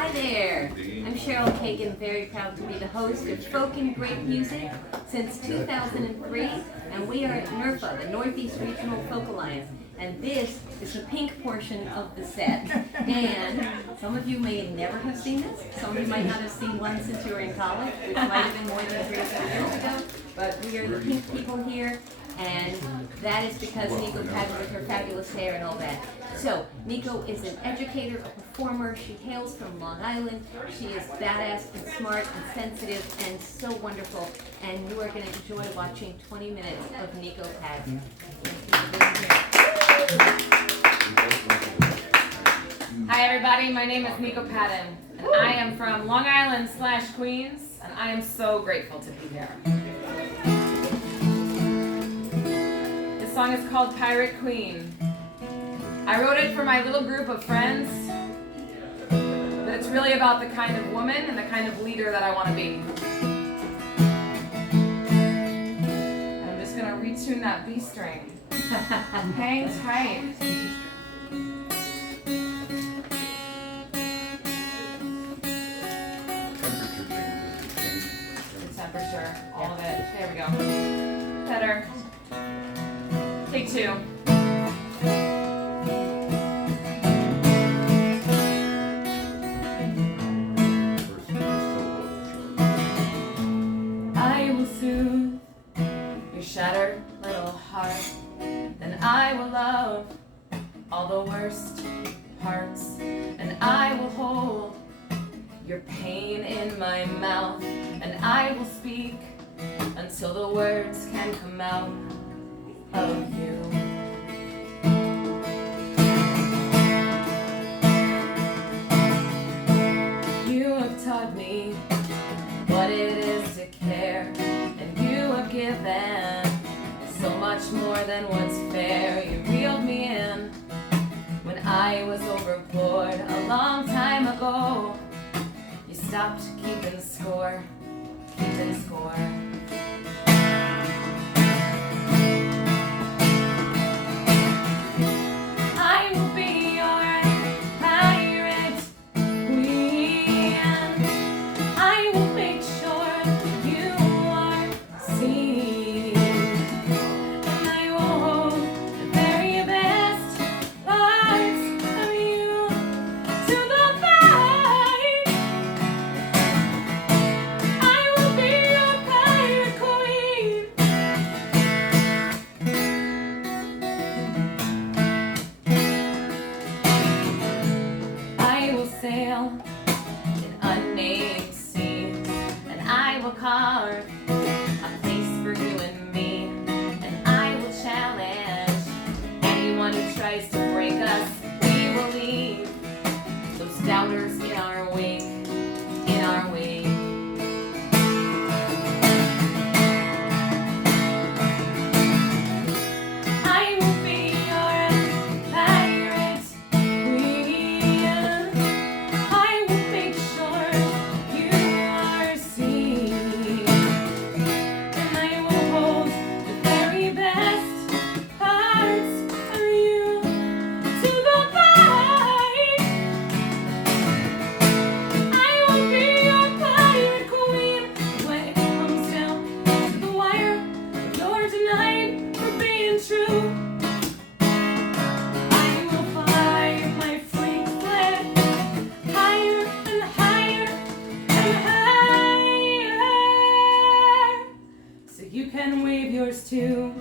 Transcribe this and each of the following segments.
Hi there, I'm Cheryl Kagan, very proud to be the host of Folk and Great Music since 2003, and we are at NERFA, the Northeast Regional Folk Alliance, and this is the pink portion of the set. And some of you may never have seen this, some of you might not have seen one since you were in college, which might have been more than 3 or 4 years ago, but we are the pink people here, and that is because Nico Padden with her fabulous hair and all that. So, Nico is an educator, a performer. She hails from Long Island. She is badass and smart and sensitive and so wonderful. And you are going to enjoy watching 20 minutes of Nico Padden. Hi everybody, my name is Nico Padden, and I am from Long Island / Queens, and I am so grateful to be here. This song is called Pirate Queen. I wrote it for my little group of friends, but it's really about the kind of woman and the kind of leader that I want to be. I'm just going to retune that B string. Hang tight. The temperature, all of it. There we go. Better. Take 2. I will soothe your shattered little heart, then I will love all the worst parts, and I will hold your pain in my mouth, and I will speak until the words can come out of you. You have taught me what it is to care, and you have given so much more than what's fair. You reeled me in when I was overboard a long time ago. You stopped keeping score, keeping score. I will be your pirate queen. I will make sure you are seen, and I will hold the very best parts of you to the light. I will be your pirate queen. I will sail in unnamed seas, and I will carve a place for you and me, and I will challenge anyone who tries to break us. We will leave those doubters in our wake, in our wake. I will be your pirate queen. I will make sure you are seen, and I will hold the very best parts of you to the light. I will be your pirate queen. When it comes down to the wire, you're denied for being true. I will fly my freak flag higher and higher and higher, so you can wave yours too.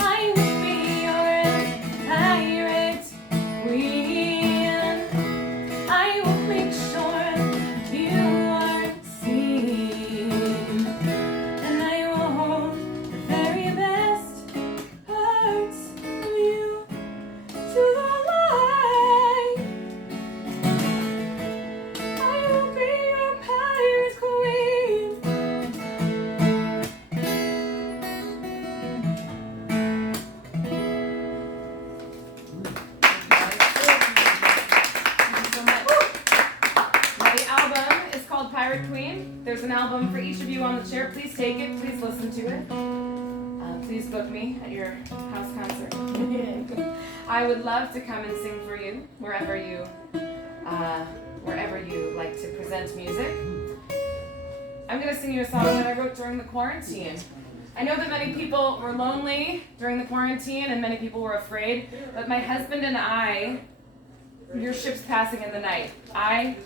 I will be your pirate queen. I will make sure you are seen, and I will hold the very best parts of you to the light. I will be your pirate queen. Thank you so much. Now the album is called Pirate Queen. There's an album for each of you on the chair. Please take it. Please listen to it. please book me at your house concert. I would love to come and sing for you wherever you like to present music. I'm going to sing you a song that I wrote during the quarantine. I know that many people were lonely during the quarantine and many people were afraid, but my husband and I, your ship's passing in the night. I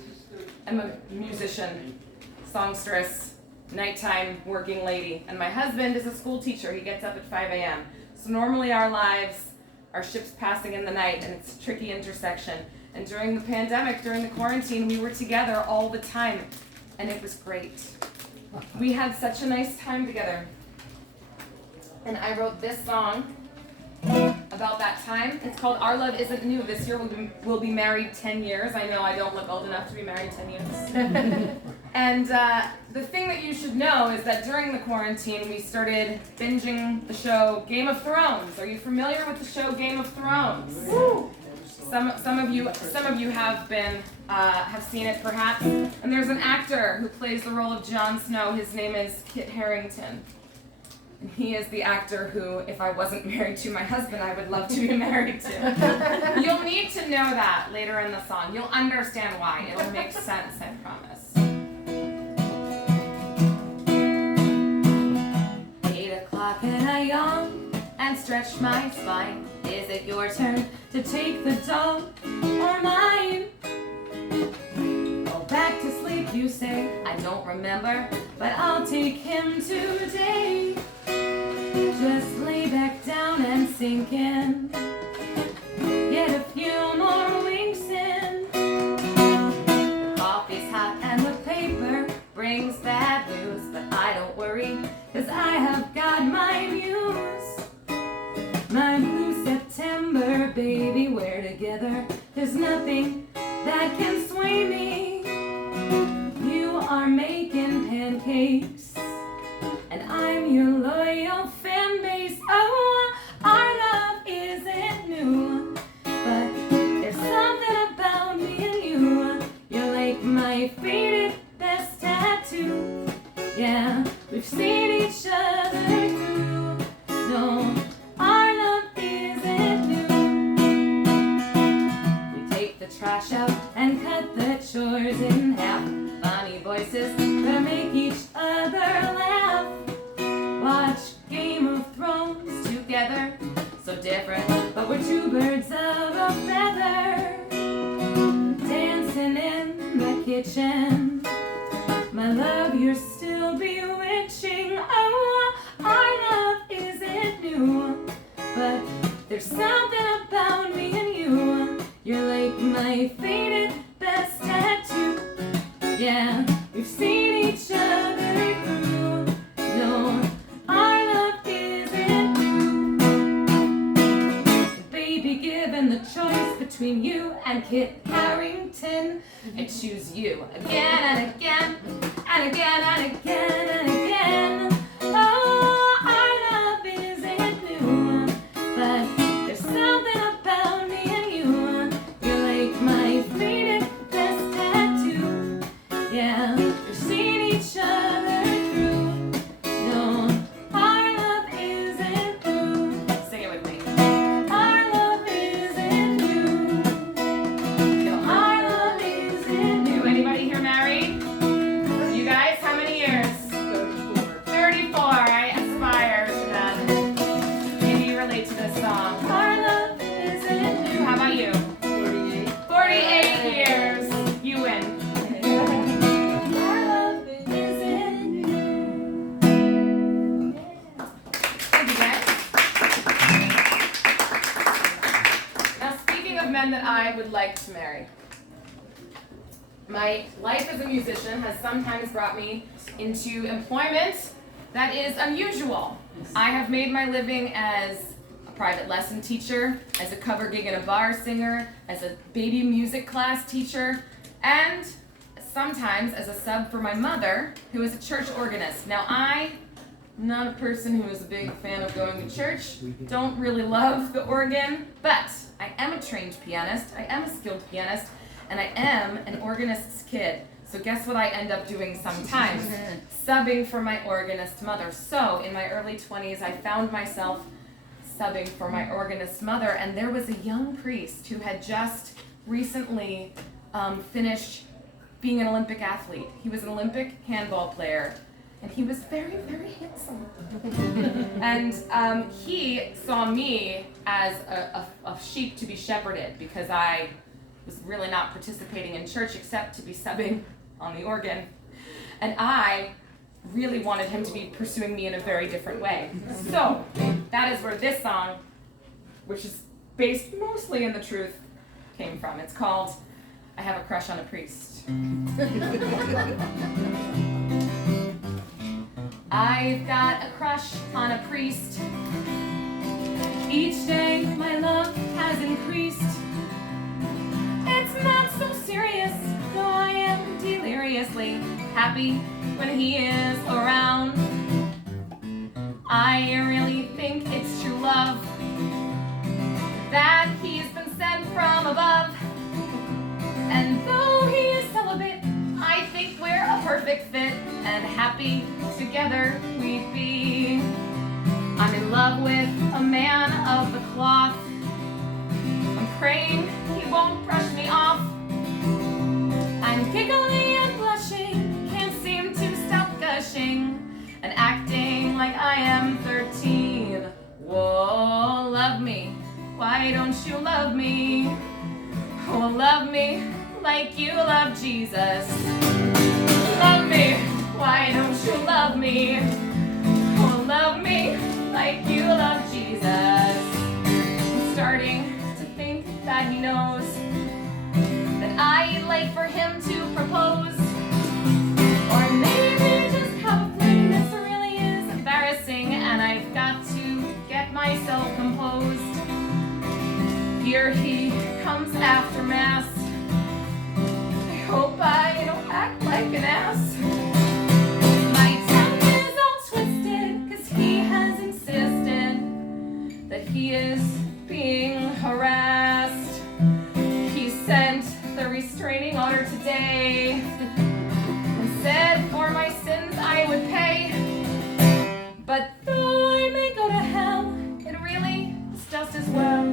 am a musician, songstress, nighttime working lady, and my husband is a school teacher. He gets up at 5 a.m. So normally our lives are ships passing in the night, and it's a tricky intersection. And during the pandemic, during the quarantine, we were together all the time, and it was great. We had such a nice time together. And I wrote this song about that time. It's called Our Love Isn't New. This year we'll be married 10 years. I know I don't look old enough to be married 10 years. And the thing that you should know is that during the quarantine we started binging the show Game of Thrones. Are you familiar with the show Game of Thrones? Woo! Some of you have seen it perhaps. And there's an actor who plays the role of Jon Snow. His name is Kit Harington. And he is the actor who, if I wasn't married to my husband, I would love to be married to. You'll need to know that later in the song. You'll understand why. It'll make sense, I promise. 8 o'clock and I yawn and stretch my spine. Is it your turn to take the dog or mine? Go back to sleep, you say. I don't remember, but I'll take him today. Just lay back down and sink in. Get a few more winks in. The coffee's hot and the paper brings bad news, but I don't worry, 'cause I have got my muse. My blue September, baby, we're together. There's nothing that can sway me. You are making pancakes, and I'm your loyal fan base. Oh, our love isn't new, but there's something about me and you. You're like my favorite best tattoo. Yeah, we've seen each other through. No, our love isn't new. We take the trash out and cut the chores in half. Funny voices that make each other laugh. Watch Game of Thrones together. So different, but we're two birds of a feather. Dancing in the kitchen. My love, you're still bewitching. Oh, our love isn't new, but there's something about me and you. You're like my faded best tattoo. Yeah, we've seen each other through. No, our love isn't new. Baby, given the choice between you and Kit Harington, I choose you again and again and again and again and again. Oh, our love isn't new, but there's something about me and you. You're like my favorite best tattoo. Yeah, we've seen each other through. No, our love isn't new. Sing it with me. Our love isn't new. No, our love isn't new. Anybody here married? You guys, how many years? 34. I aspire to that. Maybe you relate to this song. Our love isn't new. How about you? 48 years. You win. Our love isn't new. Thank you, guys. Now, speaking of men that I would like to marry, my life as a musician has sometimes brought me into employment that is unusual. I have made my living as a private lesson teacher, as a cover gig in a bar singer, as a baby music class teacher, and sometimes as a sub for my mother, who is a church organist. Now, I'm not a person who is a big fan of going to church, don't really love the organ, but I am a trained pianist, I am a skilled pianist, and I am an organist's kid. So guess what I end up doing sometimes? Subbing for my organist mother. So in my early 20s, I found myself subbing for my organist mother, and there was a young priest who had just recently finished being an Olympic athlete. He was an Olympic handball player, and he was very, very handsome. And he saw me as a sheep to be shepherded because I was really not participating in church except to be subbing on the organ. And I really wanted him to be pursuing me in a very different way. So that is where this song, which is based mostly in the truth, came from. It's called I Have a Crush on a Priest. I've got a crush on a priest. Each day my love has increased. It's not so serious, though I am deliriously happy when he is around. I really think it's true love, that he's been sent from above. And though he is celibate, I think we're a perfect fit, and happy together we'd be. I'm in love with a man of the cloth. I'm praying he won't brush me off. I'm giggling and blushing, can't seem to stop gushing, and acting like I am 13. Whoa, love me, why don't you love me? Oh, love me like you love Jesus. Love me, why don't you love me? Oh, love me like you love Jesus. I'm starting to think that he knows that I'd like for him to propose. Or maybe just have a fling. This really is embarrassing, and I've got to get myself composed. Here he comes after Mass. I hope I don't act like an ass. My tongue is all twisted, 'cause he has insisted that he is being harassed. He sent the restraining order today and said for my sins I would pay. But though I may go to hell, it really is just as well,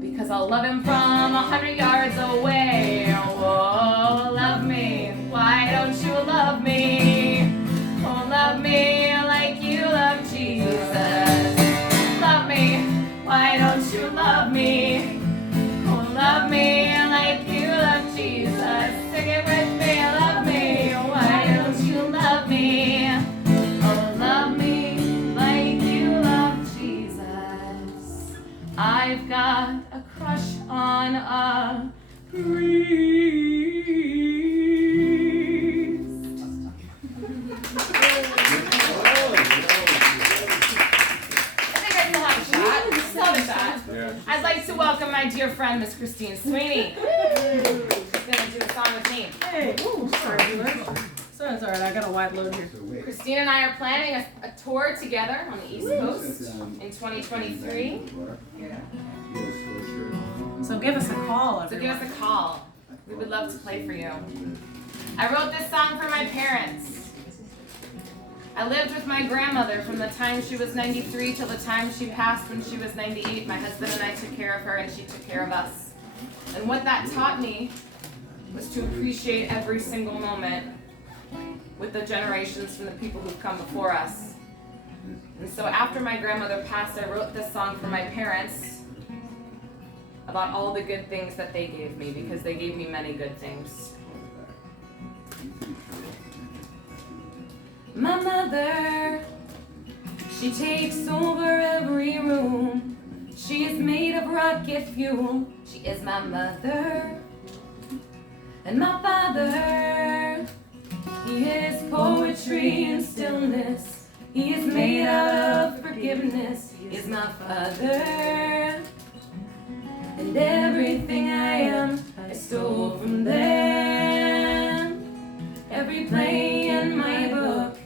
because I'll love him from 100 yards away. Oh, love me, why don't you love me? Oh, love me like you love Jesus. Love me, why don't you love me? Oh, love me like you love Jesus. Sing it with me, love me, why don't you love me? Oh, love me like you love Jesus. I've got a crush on a priest. I think I still have a shot. Still have a shot. Yeah. I'd like to welcome my dear friend, Miss Christine Sweeney. She's gonna do a song with me. Hey, ooh, sorry, so it's alright, I got a wide load here. Christine and I are planning a tour together on the East Coast in 2023. So give us a call, So give everyone. us a call. We would love to play for you. I wrote this song for my parents. I lived with my grandmother from the time she was 93 till the time she passed when she was 98. My husband and I took care of her, and she took care of us. And what that taught me was to appreciate every single moment with the generations from the people who've come before us. And so after my grandmother passed, I wrote this song for my parents about all the good things that they gave me, because they gave me many good things. My mother, she takes over every room. She is made of rocket fuel. She is my mother. And my father, he is poetry and stillness. He is made out of forgiveness. He is my father. And everything I am, I stole from them. Every play in my book,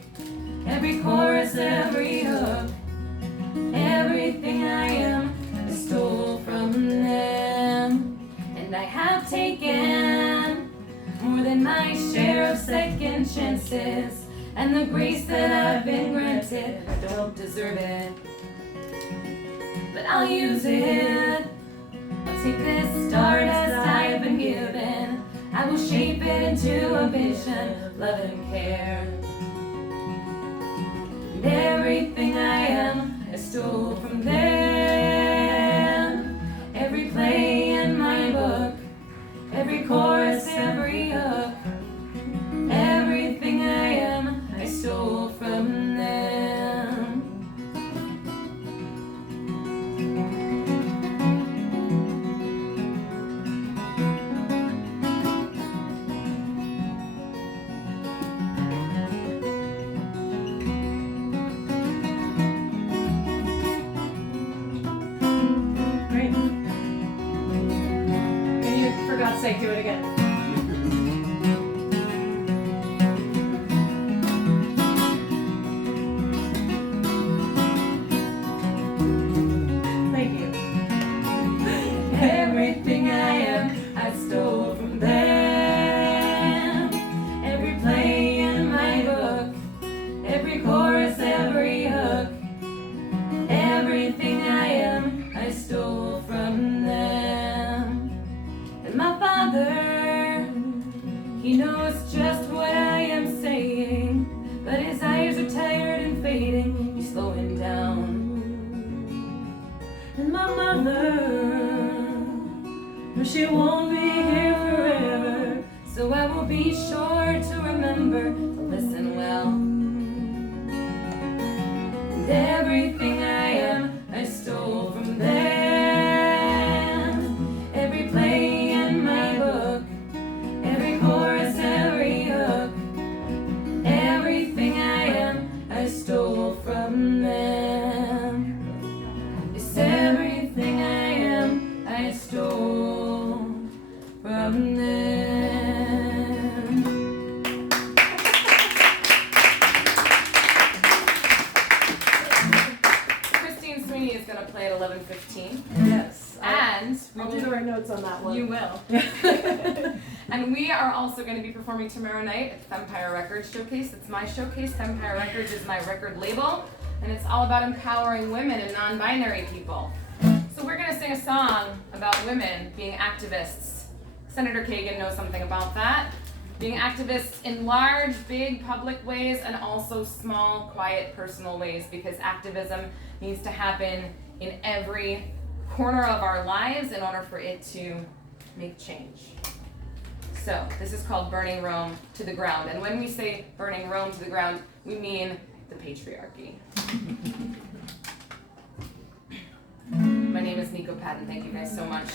every chorus, every hook, everything I am, I stole from them. And I have taken more than my share and the grace that I've been granted. I don't deserve it, but I'll use it. I'll take this stardust I've been given. I will shape it into a vision of love and care. And everything I am, I stole from them. Every play in my book, every chorus, every hook, everything I am, I stole from them. Great. Can you, for God's sake, do it again? Thank you. Everything I am, I stole from them. Every play in my book, every chorus, every hook, everything I am, I stole from them. And my Father, He knows just what I am saying, but His eyes are tired and fading, He's slowing down. And my mother, no, she won't be here forever. So I will be sure to remember to listen well. And everything I am, I stole from them. Every play in my book, every chorus, every hook, everything I am, I stole from them. Yes, everything I am, I stole from them. Christine Sweeney is going to play at 11:15. Yes. And I'll do the right notes on that one. you will. And we are also going to be performing tomorrow night at the Empire Records Showcase. It's my showcase. Empire Records is my record label, and it's all about empowering women and non-binary people. So we're going to sing a song about women being activists. Senator Kagan knows something about that. Being activists in large, big, public ways, and also small, quiet, personal ways, because activism needs to happen in every corner of our lives in order for it to make change. So this is called Burning Rome to the Ground. And when we say burning Rome to the ground, we mean the patriarchy. My name is Nico Padden. Thank you guys so much.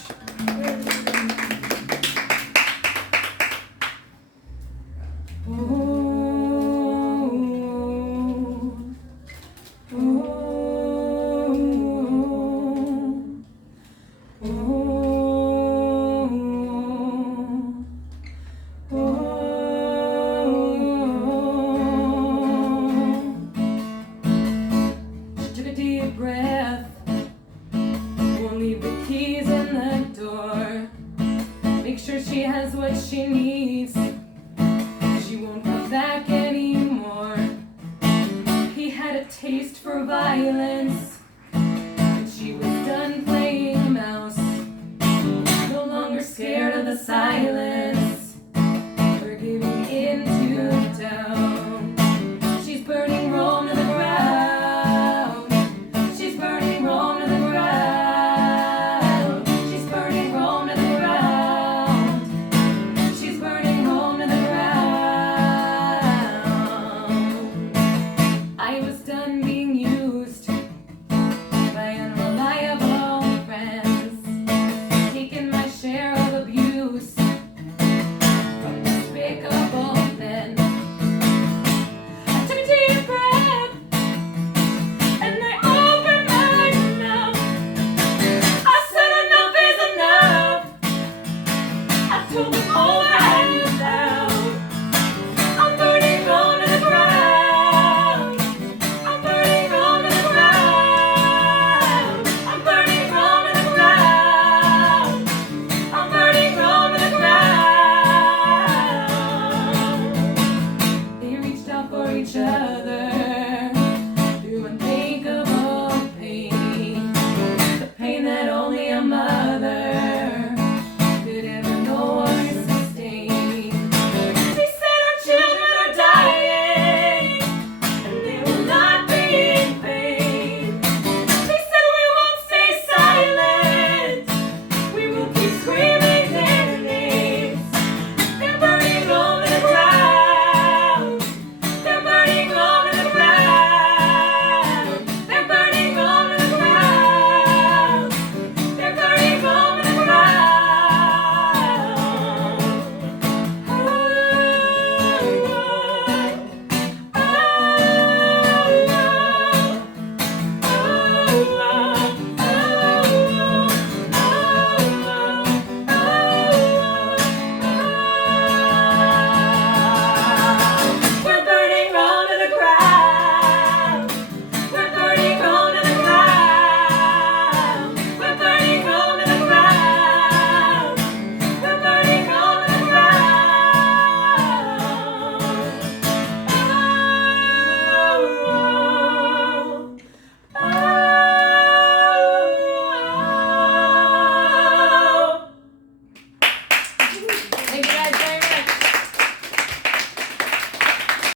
She took a deep breath. Won't leave the keys in the door. Make sure she has what she needs. She won't come back anymore. He had a taste for violence.